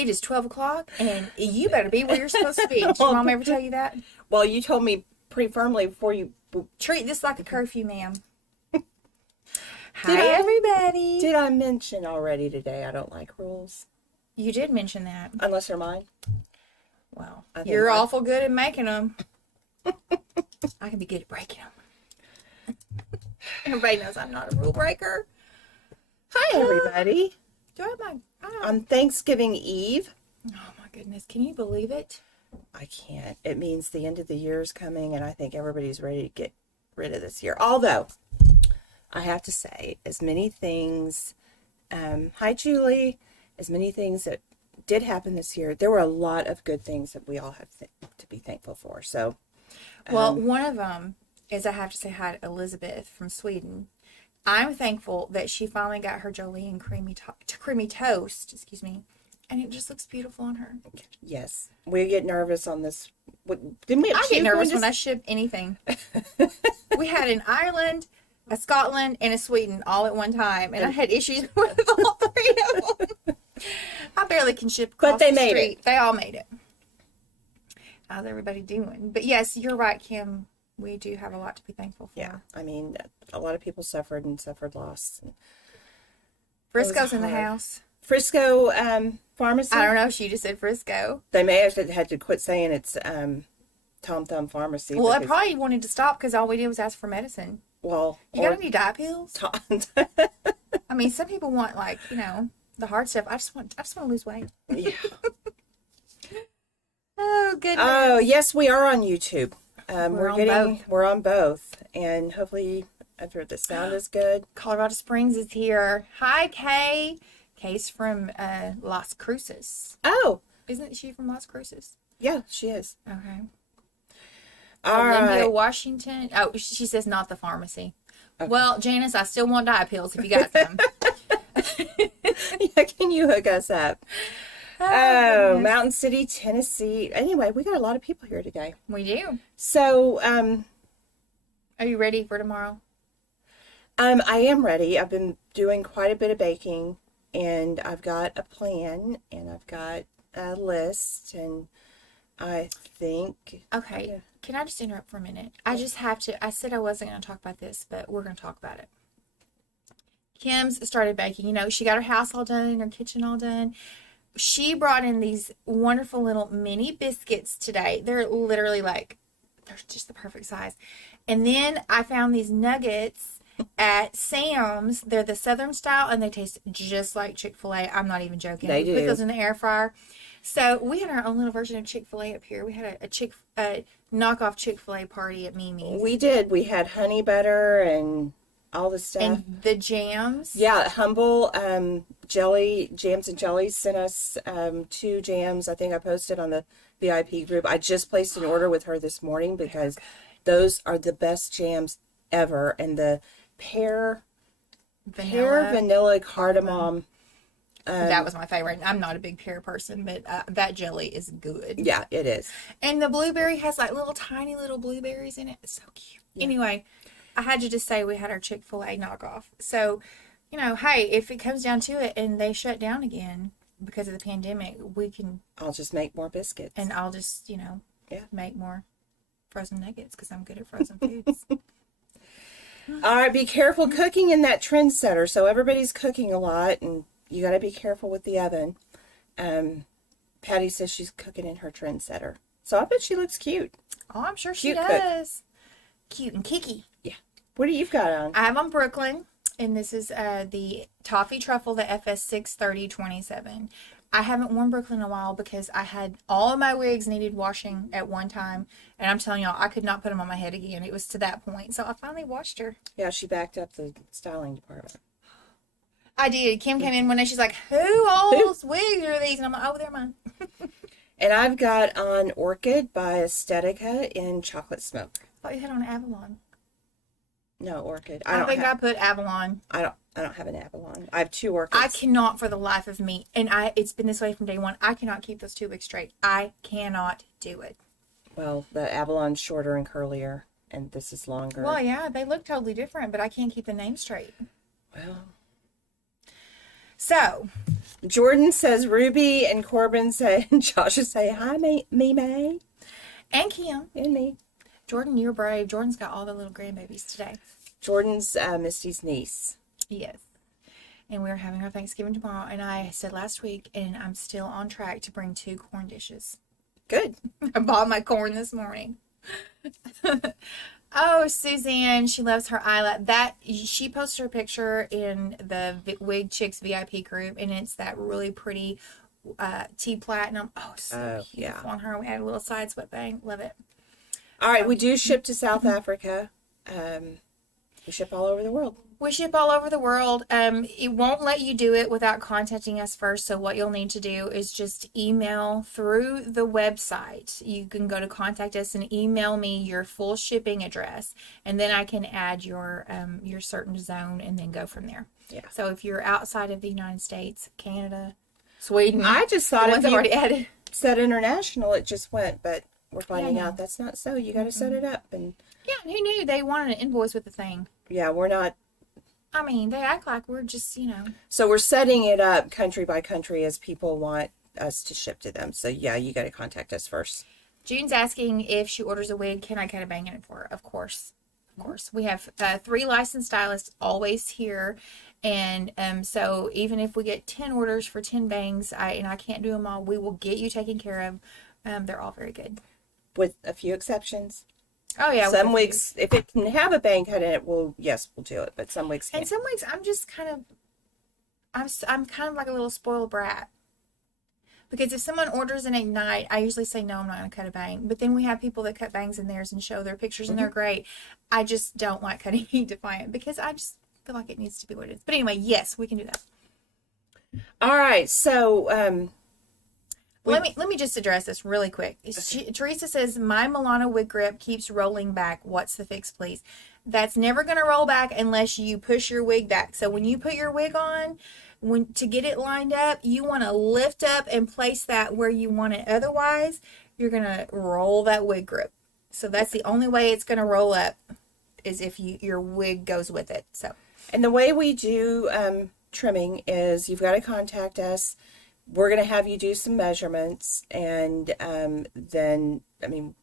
It is 12 o'clock, and you better be where you're supposed to be. Did your mom ever tell you that? Well, you told me pretty firmly before you... Treat this like a curfew, ma'am. Hi, everybody. Did I mention already today I don't like rules? You did mention that. Unless they're mine. Well, you're awful good at making them. I can be good at breaking them. Everybody knows I'm not a rule breaker. Hi, everybody. Do I have my... On Thanksgiving Eve. Oh, my goodness. Can you believe it? I can't. It means the end of the year is coming, and I think everybody's ready to get rid of this year. Although, I have to say, as many things... hi, Julie. As many things that did happen this year, there were a lot of good things that we all have to be thankful for. So, well, one of them is I have to say hi to Elizabeth from Sweden. I'm thankful that she finally got her Jolene creamy toast, excuse me, and it just looks beautiful on her. Yes, we get nervous on this. Didn't we? Have I get nervous when I ship anything. We had an Ireland, a Scotland, and a Sweden all at one time, and I had issues with all three of them. I barely can ship across the street. But they made it. They all made it. How's everybody doing? But yes, you're right, Kim. We do have a lot to be thankful for. Yeah, I mean, a lot of people suffered loss. Frisco's in the house. Frisco Pharmacy? I don't know. She just said Frisco. They may have had to quit saying it's Tom Thumb Pharmacy. Well, I probably wanted to stop because all we did was ask for medicine. Well, you got any diet pills? I mean, some people want, like, you know, the hard stuff. I just want to lose weight. Yeah. Oh, goodness. Oh, yes, we are on YouTube. We're on both, and hopefully, after the sound is good. Colorado Springs is here. Hi, Kay. Kay's from Las Cruces. Oh, isn't she from Las Cruces? Yeah, she is. Okay. Olympia, right. Washington. Oh, she says not the pharmacy. Okay. Well, Janice, I still want diet pills if you got some. Yeah, can you hook us up? Oh, Mountain City, Tennessee. Anyway, we got a lot of people here today. We do. So, are you ready for tomorrow? I am ready. I've been doing quite a bit of baking, and I've got a plan, and I've got a list, and I think... Okay, yeah. Can I just interrupt for a minute? I just have to... I said I wasn't going to talk about this, but we're going to talk about it. Kim's started baking. You know, she got her house all done, her kitchen all done. She brought in these wonderful little mini biscuits today. They're literally like, they're just the perfect size. And then I found these nuggets at Sam's. They're the Southern style, and they taste just like Chick-fil-A. I'm not even joking. They do. Put those in the air fryer. So we had our own little version of Chick-fil-A up here. We had a knockoff Chick-fil-A party at Mimi's. We did. We had honey butter and all the stuff. And the jams. Yeah, Humble Jams and Jellies sent us 2 jams. I think I posted on the VIP group. I just placed an order with her this morning because those are the best jams ever. And the pear vanilla cardamom. That was my favorite. I'm not a big pear person, but that jelly is good. Yeah, it is. And the blueberry has like little tiny little blueberries in it. It's so cute. Yeah. Anyway, I had to just say we had our Chick-fil-A knockoff. So, you know, hey, if it comes down to it and they shut down again because of the pandemic, I'll just make more biscuits. And I'll just, you know, make more frozen nuggets because I'm good at frozen foods. All right, be careful cooking in that trendsetter. So everybody's cooking a lot, and you got to be careful with the oven. Patty says she's cooking in her trendsetter. So I bet she looks cute. Oh, I'm sure she does. Cute and kicky. Yeah. What do you got on? I have on Brooklyn, and this is the Toffee Truffle, the FS 63027. I haven't worn Brooklyn in a while because I had all of my wigs needed washing at one time, and I'm telling y'all, I could not put them on my head again. It was to that point, so I finally washed her. Yeah, she backed up the styling department. I did. Kim came in one day. She's like, "Who all's wigs are these?" And I'm like, "Oh, they're mine." And I've got on Orchid by Estetica in chocolate smoke. I thought you had on Avalon. No, Orchid. I think I put Avalon. I don't have an Avalon. I have 2 Orchids. I cannot for the life of me, and it's been this way from day one. I cannot keep those 2 wigs straight. I cannot do it. Well, the Avalon's shorter and curlier, and this is longer. Well, yeah, they look totally different, but I can't keep the name straight. Well, So, Jordan says Ruby, and Corbin say, and Joshua say, hi, me, May, and Kim. and me. Jordan, you're brave. Jordan's got all the little grandbabies today. Jordan's Misty's niece. Yes. And we're having our Thanksgiving tomorrow. And I said last week, and I'm still on track to bring 2 corn dishes. Good. I bought my corn this morning. Oh, Suzanne, she loves her eyelash. That she posted her picture in the Wig Chicks VIP group, and it's that really pretty tea platinum. Oh, so beautiful on her. We had a little side sweat bang. Love it. All right, we do ship to South Africa. We ship all over the world. We ship all over the world. It won't let you do it without contacting us first. So what you'll need to do is just email through the website. You can go to contact us and email me your full shipping address, and then I can add your certain zone and then go from there. Yeah. So if you're outside of the United States, Canada, Sweden, I just thought the if ones I've you already added. said international, it just went, but we're finding no. out that's not so. You got to set it up, and Yeah, who knew they wanted an invoice with the thing? yeah, we're not. I mean, they act like we're just, So we're setting it up country by country as people want us to ship to them. So yeah, you got to contact us first. June's asking if she orders a wig, can I cut a bang in it for her? Of course. Of course. We have 3 licensed stylists always here. And so even if we get 10 orders for 10 bangs, and I can't do them all, we will get you taken care of. They're all very good. With a few exceptions. Oh, yeah. Some wigs, if it can have a bang cut in it, we'll do it. But some wigs can't. And some wigs, I'm just I'm kind of like a little spoiled brat. Because if someone orders an Ignite, I usually say, no, I'm not going to cut a bang. But then we have people that cut bangs in theirs and show their pictures, and they're great. I just don't like cutting Heat Defiant because I just feel like it needs to be what it is. But anyway, yes, we can do that. All right. So, Let me just address this really quick. Teresa says, my Milano wig grip keeps rolling back. What's the fix, please? That's never going to roll back unless you push your wig back. So when you put your wig on, to get it lined up, you want to lift up and place that where you want it. Otherwise, you're going to roll that wig grip. So that's the only way it's going to roll up is if your wig goes with it. So, and the way we do trimming is you've got to contact us. We're going to have you do some measurements, and then, I mean,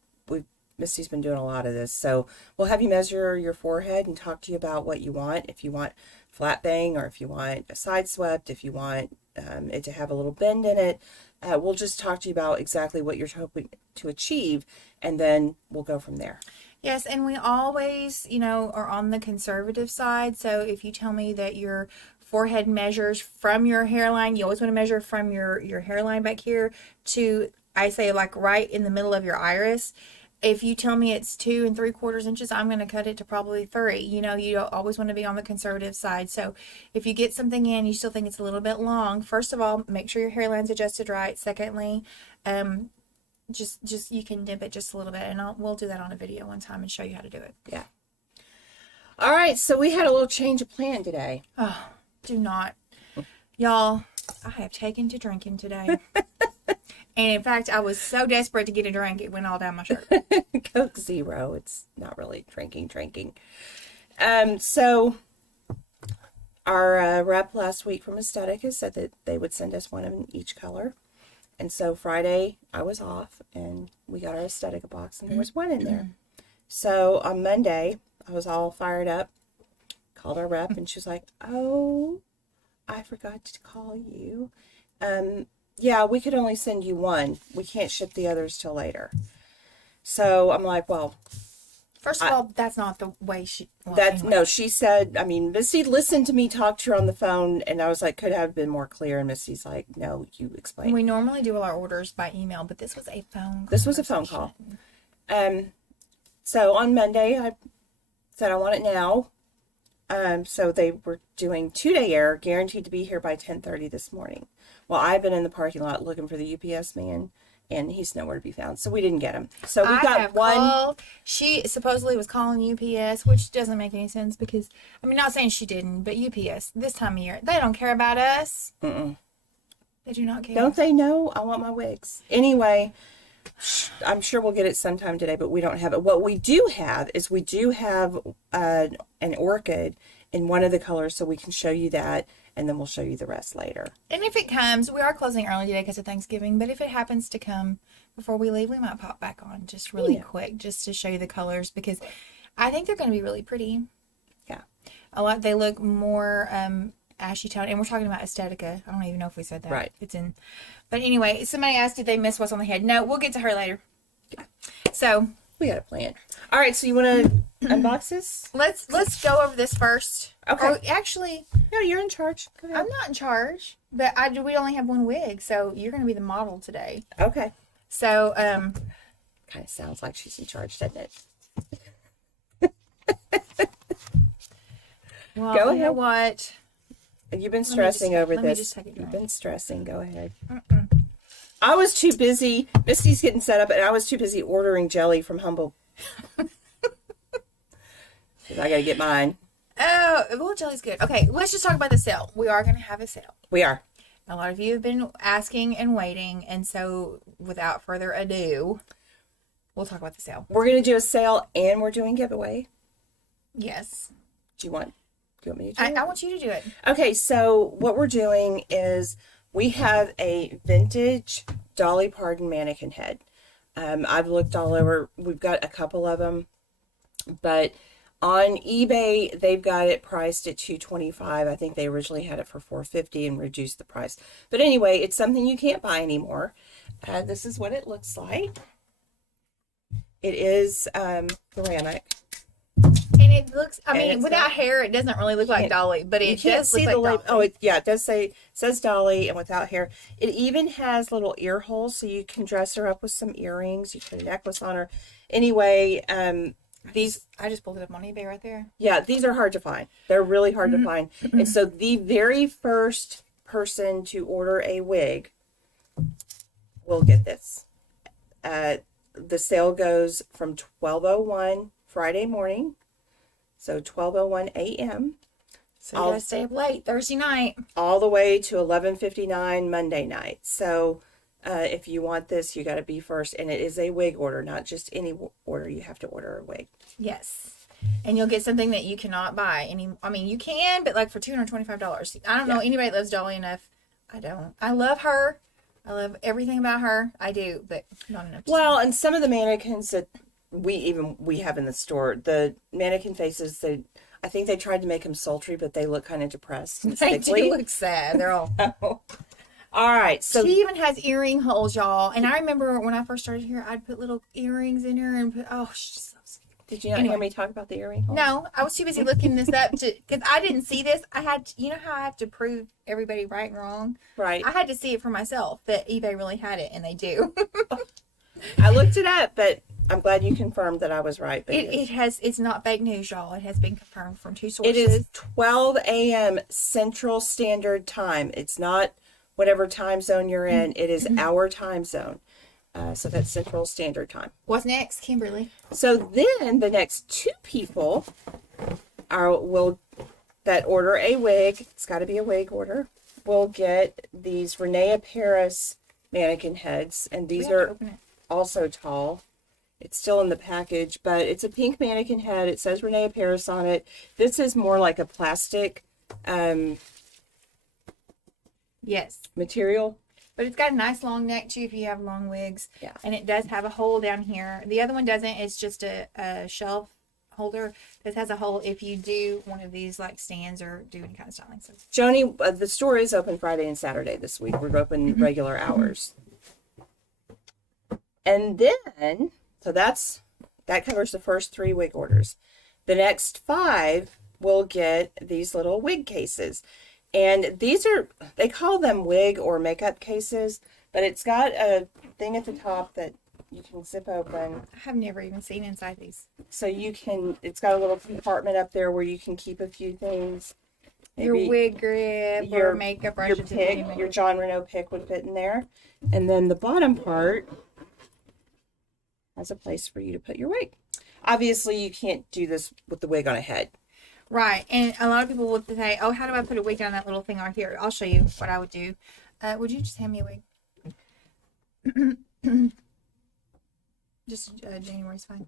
Misty's been doing a lot of this, so we'll have you measure your forehead and talk to you about what you want. If you want flat bang, or if you want a side swept, if you want it to have a little bend in it, we'll just talk to you about exactly what you're hoping to achieve, and then we'll go from there. yes, and we always, are on the conservative side. So if you tell me that your forehead measures from your hairline, you always want to measure from your hairline back here to, I say, like right in the middle of your iris. If you tell me it's 2 3/4 inches, I'm going to cut it to probably 3. You always want to be on the conservative side. So if you get something in, you still think it's a little bit long, first of all, make sure your hairline's adjusted right. Secondly, just you can dip it just a little bit, and we'll do that on a video one time and show you how to do it. Yeah. All right, so we had a little change of plan today. Oh, do not. Y'all, I have taken to drinking today. And in fact, I was so desperate to get a drink, it went all down my shirt. Coke Zero. It's not really drinking. So our rep last week from Estetica said that they would send us one in each color. And so Friday I was off, and we got our Estetica box, and there was one in there. So on Monday I was all fired up, called our rep, and she was like, oh, I forgot to call you. Yeah, we could only send you one. We can't ship the others till later. So I'm like, well, First of all, that's not the way she... Well, anyway. No, she said, I mean, Misty listened to me talk to her on the phone, and I was like, could have been more clear. And Misty's like, no, you explain. We normally do all our orders by email, but this was a phone call. This was a phone call. So on Monday, I said, I want it now. So they were doing 2-day air, guaranteed to be here by 10:30 this morning. Well, I've been in the parking lot looking for the UPS man, and he's nowhere to be found. So we didn't get him. So we got one. Called. She supposedly was calling UPS, which doesn't make any sense because, I mean, not saying she didn't, but UPS, this time of year, they don't care about us. Mm-mm. They do not care. Don't they know? I want my wigs. Anyway, I'm sure we'll get it sometime today, but we don't have it. What we do have is we do have an orchid in one of the colors so we can show you that, and then we'll show you the rest later. And if it comes, we are closing early today because of Thanksgiving, but if it happens to come before we leave, we might pop back on just really quick just to show you the colors, because I think they're going to be really pretty. Yeah. They look more ashy tone, and we're talking about Estetica. I don't even know if we said that. Right. It's in. But anyway, somebody asked, did they miss what's on the head? No, we'll get to her later. Yeah. So we got a plan. All right, so you want to unbox this? Let's go over this first. Okay. Or actually, no, you're in charge. Go ahead. I'm not in charge, but we only have one wig, so you're going to be the model today. Okay. So kind of sounds like she's in charge, doesn't it? Well, go ahead. You know what? You've been stressing over this. Let me just take a drink. You've been stressing. Go ahead. I was too busy. Misty's getting set up, and I was too busy ordering jelly from Humble. I got to get mine. Oh, well, jelly's good. Okay, let's just talk about the sale. We are going to have a sale. We are. A lot of you have been asking and waiting, and so without further ado, we'll talk about the sale. We're going to do a sale, and we're doing giveaway. Yes. Do you want me to do it? I want you to do it. Okay, so what we're doing is we have a vintage Dolly Parton mannequin head. I've looked all over. We've got a couple of them, but on eBay they've got it priced at $225. I think they originally had it for $450 and reduced the price. But anyway, it's something you can't buy anymore. This is what it looks like. It is ceramic. And it looks, I mean, without hair, it doesn't really look like Dolly, but it does look like Dolly. Oh, it does it says Dolly, and without hair. It even has little ear holes, so you can dress her up with some earrings. You put a necklace on her. Anyway, I just pulled it up on eBay right there. Yeah, these are hard to find. They're really hard to find. And so the very first person to order a wig will get this. The sale goes from 12:01 Friday morning, so 12:01 a.m. So you gotta stay up late Thursday night, all the way to 11:59 Monday night. So if you want this, you got to be first, and it is a wig order, not just any order. You have to order a wig. Yes, and you'll get something that you cannot buy any. I mean, you can, but like for $225. I don't know anybody that loves Dolly enough. I don't. I love her. I love everything about her. I do, but not enough. Well, and some of the mannequins that we have in the store, the mannequin faces, I think they tried to make them sultry, but they look kind of depressed and they sickly. do look sad. They're all. All right, so she even has earring holes, y'all. And I remember when I first started here, I'd put little earrings in her and she's so sweet. Did you not hear me talk about the earring holes? No, I was too busy looking this up because I didn't see this. I had, you know how I have to prove everybody right and wrong? Right. I had to see it for myself that eBay really had it, and they do. I looked it up, but I'm glad you confirmed that I was right. But it's not fake news, y'all. It has been confirmed from 2 sources. It is 12 a.m. Central Standard Time. It's not whatever time zone you're in. It is our time zone. So that's Central Standard Time. What's next, Kimberly? So then the next 2 people that order a wig, it's got to be a wig order, will get these Renau Paris mannequin heads. And these are also tall. It's still in the package, but it's a pink mannequin head. It says Renau Paris on it. This is more like a plastic yes, material. But it's got a nice long neck too if you have long wigs. Yeah. And it does have a hole down here. The other one doesn't. It's just a shelf holder. This has a hole if you do one of these like stands or do any kind of styling. So Joni, the store is open Friday and Saturday this week. We're open regular hours. And then, so that covers the first 3 wig orders. The next 5 will get these little wig cases. And these they call them wig or makeup cases, but it's got a thing at the top that you can zip open. I have never even seen inside these. So it's got a little compartment up there where you can keep a few things. Maybe your wig grip or makeup brushes. Your John Renau pick would fit in there. And then the bottom part has a place for you to put your wig. Obviously, you can't do this with the wig on a head. Right. And a lot of people would say, oh, how do I put a wig down that little thing right here? I'll show you what I would do. Would you just hand me a wig? Just January's fine.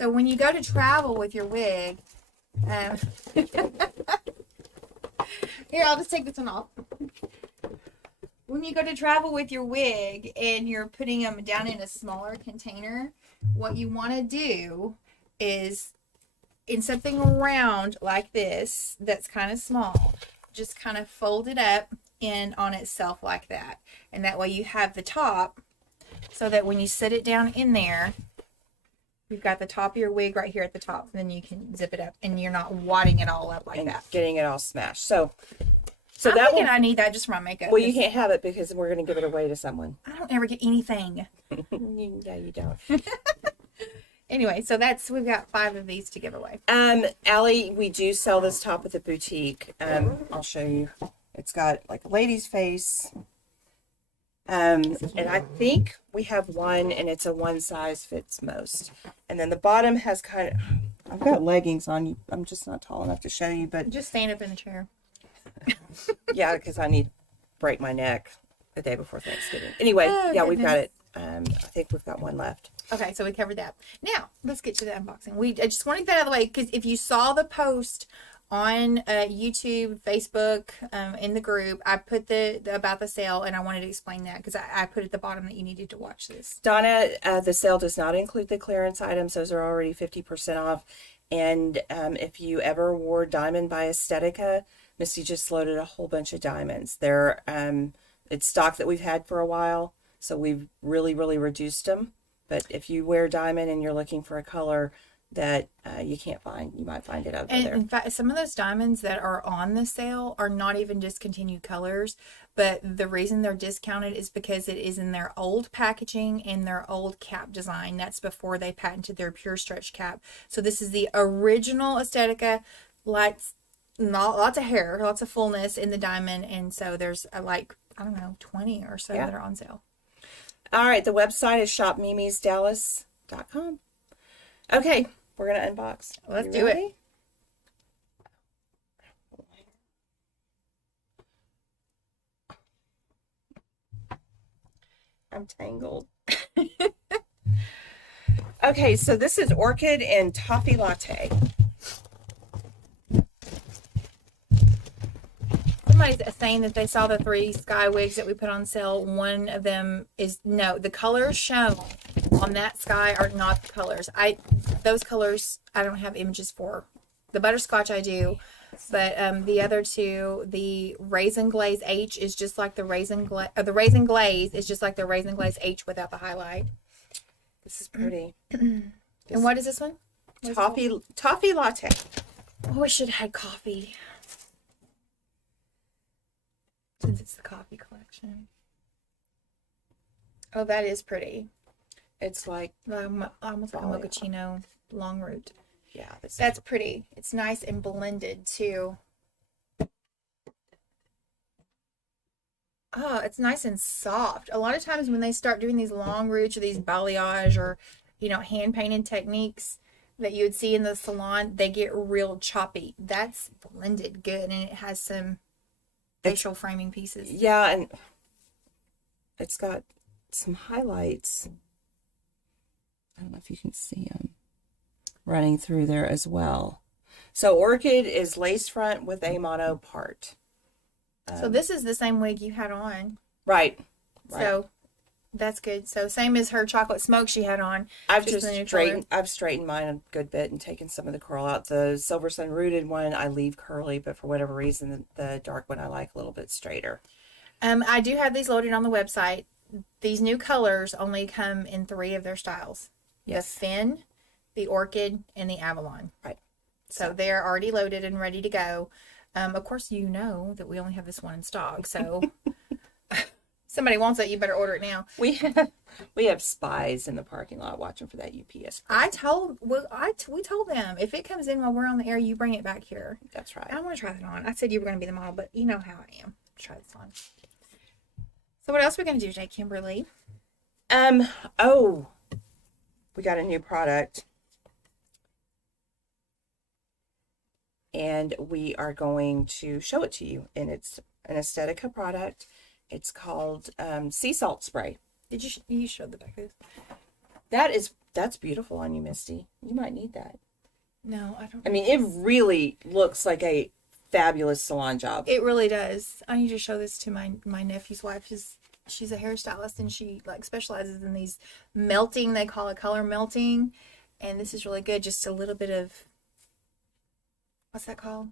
So when you go to travel with your wig, here, I'll just take this one off. When you go to travel with your wig and you're putting them down in a smaller container, what you want to do is, in something round like this that's kind of small, just kind of fold it up in on itself like that. And that way you have the top, so that when you sit it down in there, you've got the top of your wig right here at the top, and then you can zip it up and you're not wadding it all up like and that. getting it all smashed. So I'm that thinking I need that just for my makeup. Well, you can't have it because we're going to give it away to someone. I don't ever get anything. Yeah, you don't. Anyway, so we've got 5 of these to give away. Allie, we do sell this top at the boutique. I'll show you. It's got like a lady's face. And I think we have one, and it's a one size fits most. And then the bottom has I've got leggings on. I'm just not tall enough to show you, but Just stand up in the chair. yeah, because I need to break my neck the day before Thanksgiving. Anyway, yeah, we've got it. I think we've got one left. Okay, so we covered that. Now, let's get to the unboxing. I just want to get that out of the way, because if you saw the post on YouTube, Facebook, in the group, I put the about the sale, and I wanted to explain that because I put at the bottom that you needed to watch this. Donna, the sale does not include the clearance items. Those are already 50% off. And if you ever wore Diamond by Estetica, Misty just loaded a whole bunch of diamonds. They're it's stock that we've had for a while, so we've really, really reduced them. But if you wear diamond and you're looking for a color that you can't find, you might find it over there. In fact, some of those diamonds that are on the sale are not even discontinued colors, but the reason they're discounted is because it is in their old packaging and their old cap design. That's before they patented their pure stretch cap. So this is the original Estetica, lots of hair, lots of fullness in the diamond, and so there's like, I don't know, 20 or so that are on sale. All right, the website is shopmimisdallas.com. Okay, we're going to unbox. Let's do it. I'm tangled. Okay, so this is Orchid and Toffee Latte. Somebody's saying that they saw the 3 sky wigs that we put on sale. One of them is, no, the colors shown on that sky are not the colors. Those colors I don't have images for. The butterscotch I do, but the other 2, the raisin glaze H is just like the raisin glaze is just like the raisin glaze H without the highlight. This is pretty. And what is this one? Toffee Latte. Oh, I should have had coffee. Since it's the coffee collection. Oh, that is pretty. It's like almost like a mochaccino long root. Yeah, that's pretty. It's nice and blended too. Oh, it's nice and soft. A lot of times when they start doing these long roots or these balayage or, hand painted techniques that you would see in the salon, they get real choppy. That's blended good, and it has some facial framing pieces. Yeah, and it's got some highlights. I don't know if you can see them running through there as well. So Orchid is lace front with a mono part. So this is the same wig you had on. Right. So that's good. So same as her chocolate smoke she had on. I've straightened mine a good bit and taken some of the curl out. The Silver Sun rooted one I leave curly, but for whatever reason the dark one I like a little bit straighter. I do have these loaded on the website. These new colors only come in 3 of their styles. Yes. The Fin, the Orchid, and the Avalon. Right. So they're already loaded and ready to go. Of course, you know that we only have this one in stock, so somebody wants it, you better order it now. We have spies in the parking lot watching for that UPS. We told them if it comes in while we're on the air, you bring it back here. That's right. I want to try that on. I said you were going to be the model, but you know how I am. Try this on. So what else are we going to do today, Kimberly? We got a new product. And we are going to show it to you. And it's an Estetica product. It's called sea salt spray. Did you showed the back of this? That is That's beautiful on you, Misty. You might need that. No, I don't. I mean, it really looks like a fabulous salon job. It really does. I need to show this to my nephew's wife. She's a hairstylist, and she like specializes in these melting. They call it color melting, and this is really good. Just a little bit of, what's that called?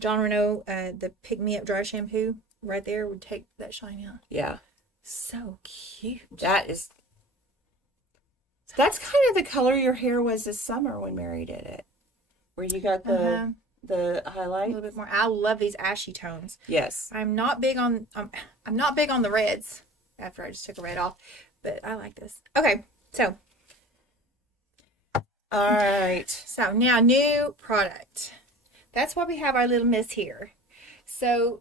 John Renau, the Pick Me Up dry shampoo right there would take that shine out. Yeah. So cute. That's kind of the color your hair was this summer when Mary did it. Where you got the A highlight. little bit more. I love these ashy tones. Yes. I'm not big on the reds after I just took a red off, but I like this. Okay, so All right. So now new product. That's why we have our little miss here. So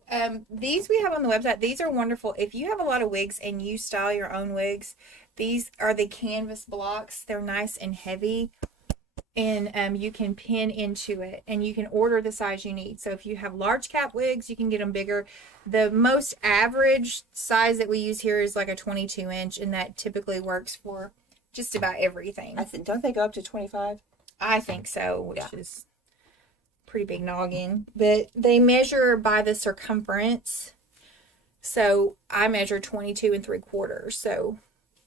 these we have on the website. These are wonderful. If you have a lot of wigs and you style your own wigs, these are the canvas blocks. They're nice and heavy. And you can pin into it, and you can order the size you need. So if you have large cap wigs, you can get them bigger. The most average size that we use here is like a 22 inch, and that typically works for just about everything. Don't they go up to 25? I think so, which is pretty big noggin. But they measure by the circumference. So I measure 22 3/4. So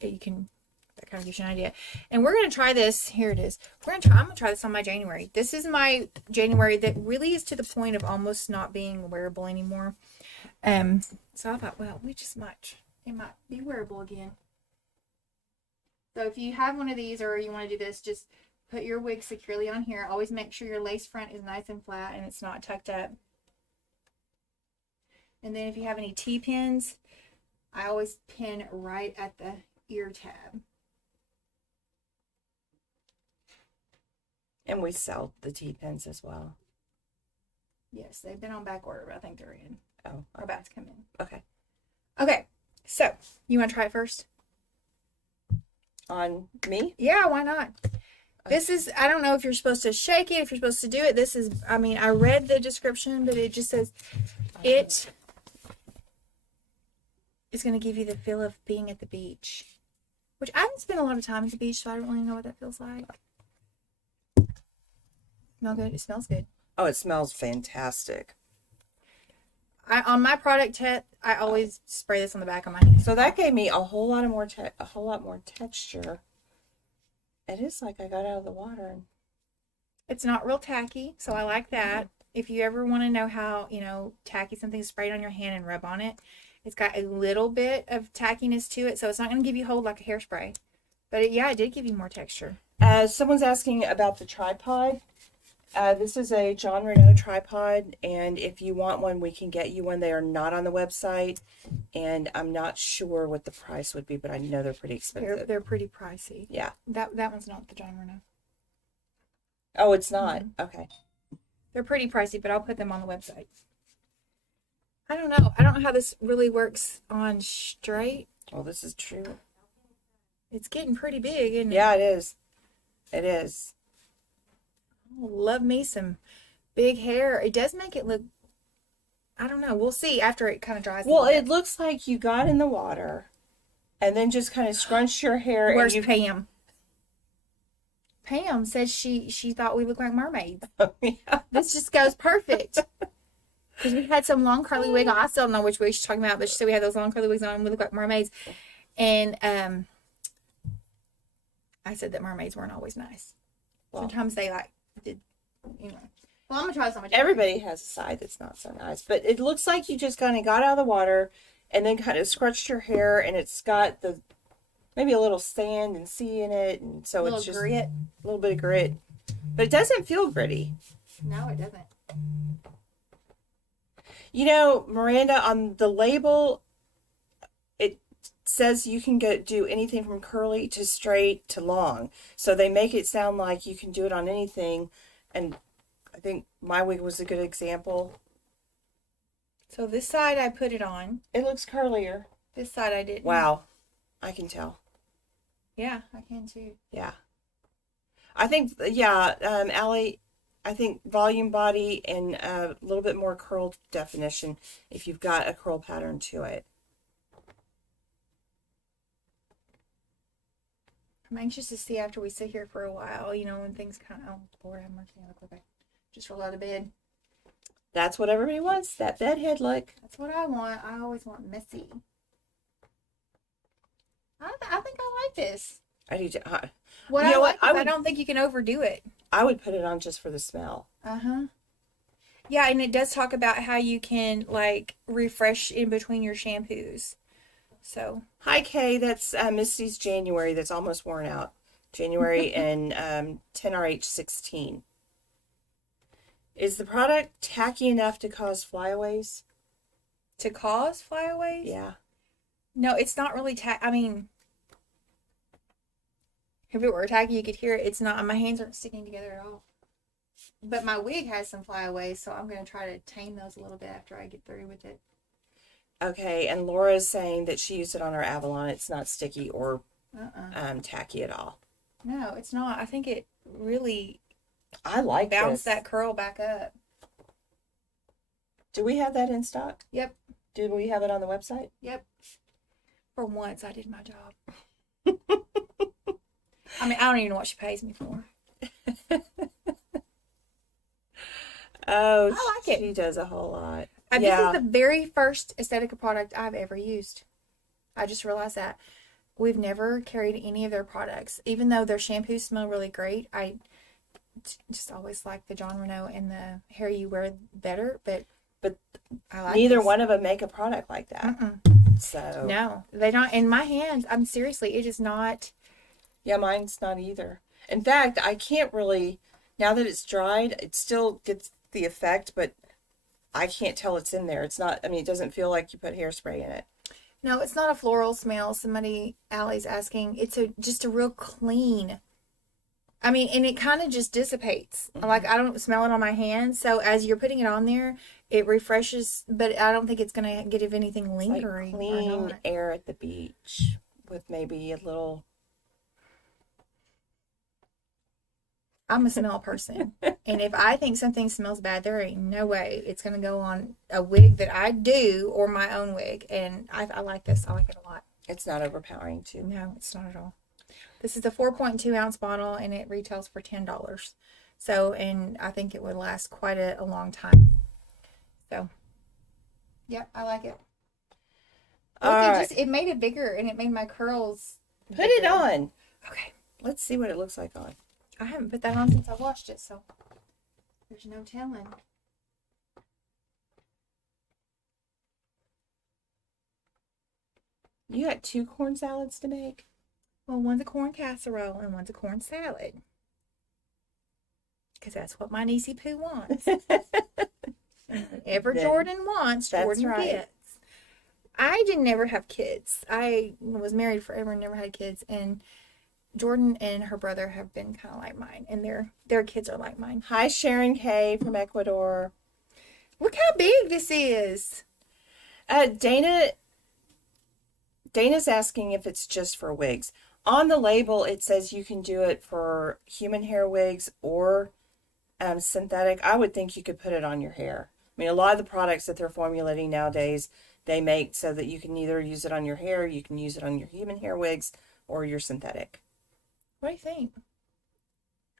you can, that kind of gives you an idea. And we're going to try this. Here it is. I'm going to try this on my January. This is my January that really is to the point of almost not being wearable anymore. So I thought, well, it might be wearable again. So if you have one of these or you want to do this, just put your wig securely on here. Always make sure your lace front is nice and flat and it's not tucked up. And then if you have any T-pins, I always pin right at the ear tab. And we sell the T-pins as well. Yes, they've been on back order, but I think they're in. Oh, Or about to come in. okay. Okay, so you want to try it first? On me? Yeah, why not? This is, I don't know if you're supposed to shake it, if you're supposed to do it. This is, I mean, I read the description, but it just says it is going to give you the feel of being at the beach. Which I haven't spent a lot of time at the beach, so I don't really know what that feels like. Smell good? It smells good. Oh, it smells fantastic. On my product test, I always spray this on the back of my hand. So that gave me a whole lot more texture. It is like I got out of the water. And It's not real tacky, so I like that. If you ever want to know how, tacky something sprayed on your hand and rub on it, it's got a little bit of tackiness to it, so it's not going to give you hold like a hairspray. But it did give you more texture. Someone's asking about the tripod. This is a John Renau tripod, and if you want one, we can get you one. They are not on the website, and I'm not sure what the price would be, but I know they're pretty expensive. They're pretty pricey. Yeah. That one's not the John Renau. Oh, it's not? Okay. They're pretty pricey, but I'll put them on the website. I don't know. I don't know how this really works on straight. Well, this is true. It's getting pretty big, isn't it? Yeah, it is. It is. Oh, love me some big hair. It does make it look, I don't know. We'll see after it kind of dries. Well, it looks like you got in the water and then just kind of scrunched your hair. Where's and Pam? Pam said she thought we looked like mermaids. Yeah. This just goes perfect. Because we had some long curly wig on. I still don't know which wig she's talking about, but she said we had those long curly wigs on and we look like mermaids. And I said that mermaids weren't always nice. Well, sometimes they did. Well, I'm going to try this on my Everybody has a side that's not so nice. But it looks like you just kind of got out of the water and then kind of scrunched your hair, and it's got maybe a little sand and sea in it. And so it's just grit. A little bit of grit. But it doesn't feel gritty. No, it doesn't. Miranda, on the label, it says you can do anything from curly to straight to long. So they make it sound like you can do it on anything. And I think my wig was a good example. So this side I put it on. It looks curlier. This side I didn't. Wow. I can tell. Yeah, I can too. Yeah. I think, Allie, I think volume body and a little bit more curl definition if you've got a curl pattern to it. I'm anxious to see after we sit here for a while, you know, when things kind of, oh, Lord have mercy. Okay. Just roll out of bed. That's what everybody wants, that bed head look. That's what I want. I always want messy. I think I like this. I do. What You I know like what? is I don't think you can overdo it. I would put it on just for the smell. Uh-huh. Yeah, and it does talk about how you can, like, refresh in between your shampoos. So. Hi, Kay. That's Misty's January that's almost worn out. January and 10RH16. Is the product tacky enough to cause flyaways? To cause flyaways? Yeah. No, it's not really I mean, if it were tacky, you could hear it. It's not. My hands aren't sticking together at all. But my wig has some flyaways, so I'm going to try to tame those a little bit after I get through with it. Okay, and Laura's saying that she used it on her Avalon. It's not sticky or tacky at all. No, it's not. I think it really I like bounced this. that curl back up. Do we have that in stock? Yep. Do we have it on the website? Yep. For once, I did my job. I mean, I don't even know what she pays me for. Oh, I like it. She does a whole lot. This is the very first Estetica product I've ever used. I just realized that. We've never carried any of their products. Even though their shampoos smell really great, I just always like the John Renau and the Hair You Wear better. But I like neither this. one of them make a product like that. So no, they don't. In my hands, I'm seriously, it is not. Yeah, mine's not either. In fact, I can't really, now that it's dried, it still gets the effect, but I can't tell it's in there. It's not, I mean, it doesn't feel like you put hairspray in it. No, it's not a floral smell. Somebody, Allie's asking. It's just a real clean. I mean, and it kind of just dissipates. Like, I don't smell it on my hands. So as you're putting it on there, it refreshes, but I don't think it's going to get anything lingering. Like clean air at the beach with maybe a little. I'm a smell person. And if I think something smells bad, there ain't no way it's going to go on a wig that I do or my own wig. And I like this. I like it a lot. It's not overpowering, too. No, it's not at all. This is a 4.2 ounce bottle and it retails for $10. So, and I think it would last quite a long time. So, yeah, I like it. Look, it made it bigger and it made my curls bigger. Put it on. Okay. Let's see what it looks like on. I haven't put that on since I washed it, so there's no telling. You got 2 corn salads to make? Well, one's a corn casserole and one's a corn salad. Because that's what my niecey Pooh wants. Whatever Jordan wants, Jordan gets. I didn't never have kids. I was married forever and never had kids. And Jordan and her brother have been kind of like mine. And their kids are like mine. Hi, Sharon K. from Ecuador. Look how big this is. Dana's asking if it's just for wigs. On the label, it says you can do it for human hair wigs or synthetic. I would think you could put it on your hair. I mean, a lot of the products that they're formulating nowadays, they make so that you can either use it on your hair, you can use it on your human hair wigs, or your synthetic. What do you think?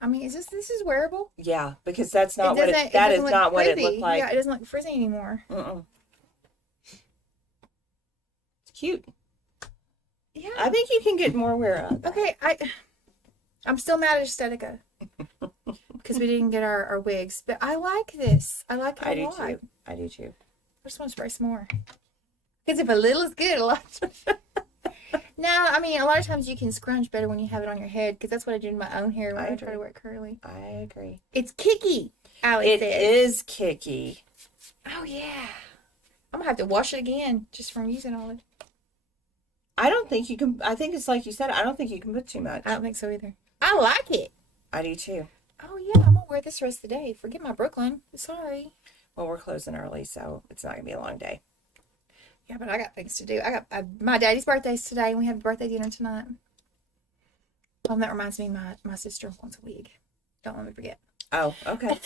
I mean, this is wearable? Yeah, because that's not what that is not what it looked like. Yeah, it doesn't look frizzy anymore. It's cute. Yeah. I think you can get more wear out. Okay, I'm still mad at Estetica because we didn't get our wigs, but I like this. I like it a lot. Too. I do too. I just want to spray some more. Because if a little is good, a lot. No, I mean, a lot of times you can scrunch better when you have it on your head because that's what I do in my own hair when I try to wear it curly. I agree. It's kicky, Allie says. It is kicky. Oh, yeah. I'm going to have to wash it again just from using all of it. I don't think you can. I think it's like you said. I don't think you can put too much. I don't think so either. I like it. I do too. Oh, yeah. I'm going to wear this the rest of the day. Forget my Brooklyn. Sorry. Well, we're closing early, so it's not going to be a long day. Yeah, but I got things to do. I got my daddy's birthday's today, and we have a birthday dinner tonight. Oh, that reminds me, my sister wants a wig. Don't let me forget. Oh, okay.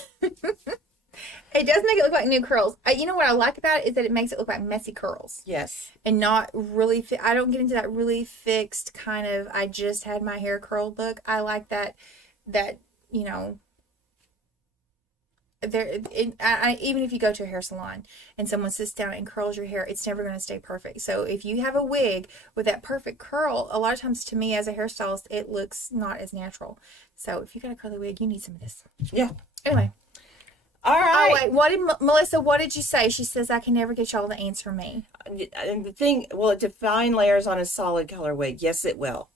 It does make it look like new curls. You know what I like about it is that it makes it look like messy curls. Yes. And not really, I don't get into that really fixed kind of, I just had my hair curled look. I like that, you know, even if you go to a hair salon and someone sits down and curls your hair, it's never going to stay perfect. So if you have a wig with that perfect curl, a lot of times to me as a hairstylist, it looks not as natural. So if you got a curly wig, you need some of this. Yeah. Anyway. All right. Oh, wait, Melissa, what did you say? She says, I can never get y'all to answer me. And the thing, will it define layers on a solid color wig? Yes, it will.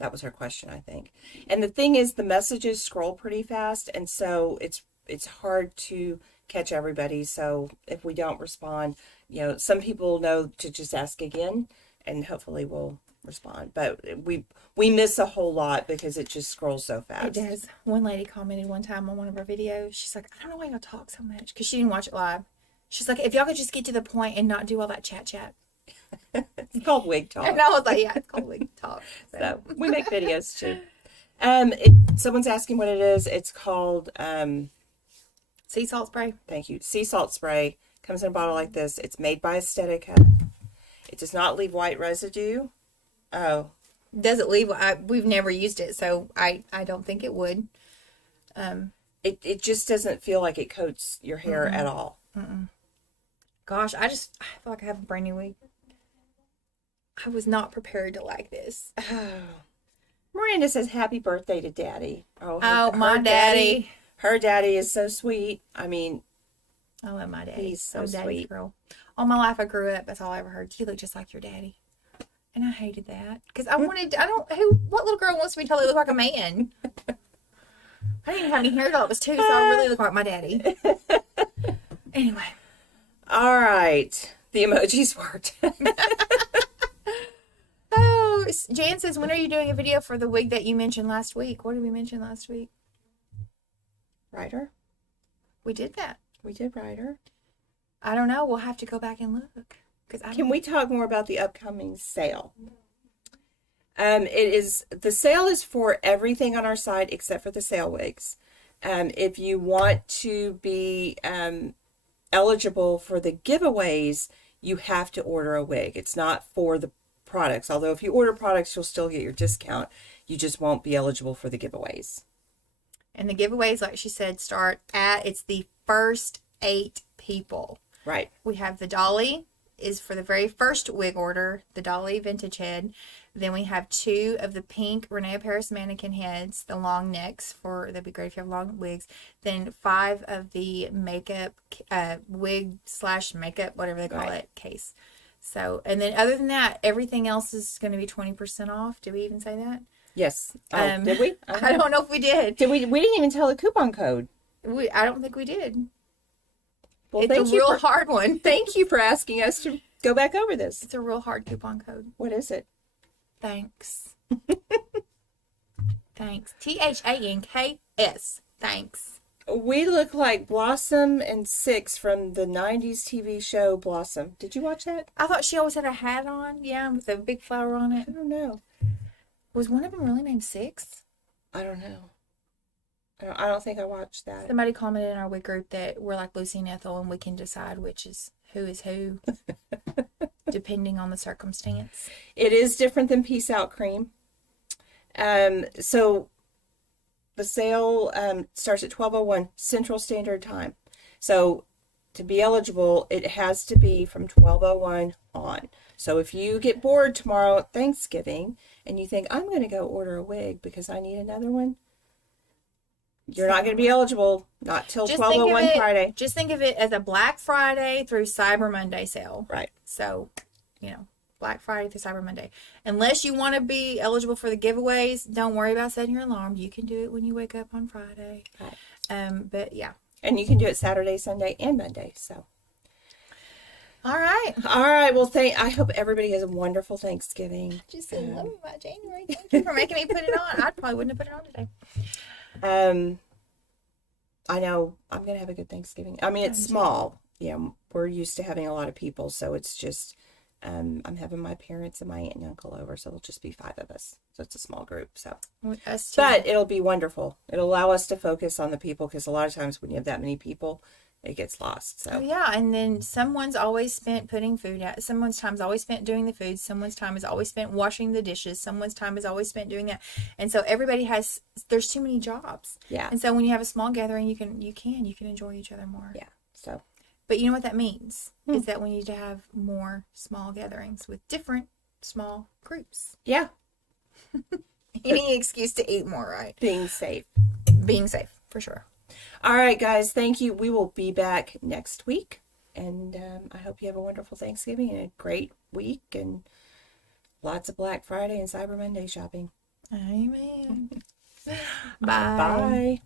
That was her question, I think. And the thing is, the messages scroll pretty fast, and so it's hard to catch everybody. So if we don't respond, you know, some people know to just ask again, and hopefully we'll respond. But we miss a whole lot because it just scrolls so fast. It does. One lady commented one time on one of our videos. She's like, I don't know why y'all talk so much, because she didn't watch it live. She's like, if y'all could just get to the point and not do all that chat. It's called wig talk. And I was like, yeah, it's called wig talk. So we make videos too. Someone's asking what it is. It's called sea salt spray. thank you, sea salt spray. Comes in a bottle like this. It's made by Estetica. It does not leave white residue. Oh, Does it leave? We've never used it, so I don't think it would. it just doesn't feel like it coats your hair at all. Gosh, I feel like I have a brand new wig. I was not prepared to like this. Miranda says, "Happy birthday to Daddy." Oh, my daddy. Her daddy is so sweet. I mean, I love my daddy. He's so I'm daddy's sweet. girl. All my life I grew up, that's all I ever heard. You look just like your daddy. And I hated that. Because what little girl wants to be told they look like a man? I didn't even have any hair till I was 2, so I really look like my daddy. Anyway. all right. The emojis worked. Oh, Jan says, when are you doing a video for the wig that you mentioned last week? What did we mention last week? Ryder. We did that. We did Ryder. I don't know. We'll have to go back and look. Can we talk more about the upcoming sale? The sale is for everything on our site except for the sale wigs. If you want to be eligible for the giveaways, you have to order a wig. It's not for the products. Although if you order products, you'll still get your discount. You just won't be eligible for the giveaways. And the giveaways, like she said, it's the first 8 people. Right. We have the Dolly is for the very first wig order, the Dolly Vintage Head. Then we have 2 of the pink Renau Paris mannequin heads, the long necks that'd be great if you have long wigs. Then 5 of the makeup, wig / makeup, whatever they call it, case. So, and then other than that, everything else is going to be 20% off. Did we even say that? Yes. Did we? I don't know if we did. We didn't even tell the coupon code. I don't think we did. Well, It's a real hard one. Thank you for asking us to go back over this. It's a real hard coupon code. What is it? Thanks. Thanks. THANKS. Thanks. We look like Blossom and Six from the 90s TV show Blossom. Did you watch that? I thought she always had a hat on. Yeah, with a big flower on it. I don't know. Was one of them really named Six? I don't know. I don't think I watched that. Somebody commented in our wig group that we're like Lucy and Ethel and we can decide which is who, depending on the circumstance. It is different than Peace Out Cream. So the sale starts at 12:01 Central Standard Time. So to be eligible, it has to be from 12:01 on. So if you get bored tomorrow at Thanksgiving and you think, I'm going to go order a wig because I need another one, you're not going to be eligible, not till 12:01 Friday. Just think of it as a Black Friday through Cyber Monday sale. Right. So, Black Friday through Cyber Monday. Unless you want to be eligible for the giveaways, don't worry about setting your alarm. You can do it when you wake up on Friday. Right. But yeah. And you can do it Saturday, Sunday, and Monday. So. All right. All right. Well, I hope everybody has a wonderful Thanksgiving. Just so love about January. Thank you for making me put it on. I probably wouldn't have put it on today. I know I'm going to have a good Thanksgiving. I mean, it's small. Yeah, we're used to having a lot of people, so it's just I'm having my parents and my aunt and uncle over, so it'll just be 5 of us. So it's a small group. So, Us too. but it'll be wonderful. It'll allow us to focus on the people, because a lot of times when you have that many people, it gets lost. So Oh, yeah, and then someone's always spent putting food out. Someone's time is always spent doing the food. Someone's time is always spent washing the dishes. Someone's time is always spent doing that. And so everybody has. There's too many jobs. yeah, And so when you have a small gathering, you can enjoy each other more. yeah. So But you know what that means is that we need to have more small gatherings with different small groups. yeah, Any excuse to eat more, right? being safe. Being safe for sure. All right, guys. Thank you. We will be back next week, and I hope you have a wonderful Thanksgiving and a great week, and lots of Black Friday and Cyber Monday shopping. Amen. Bye. Bye.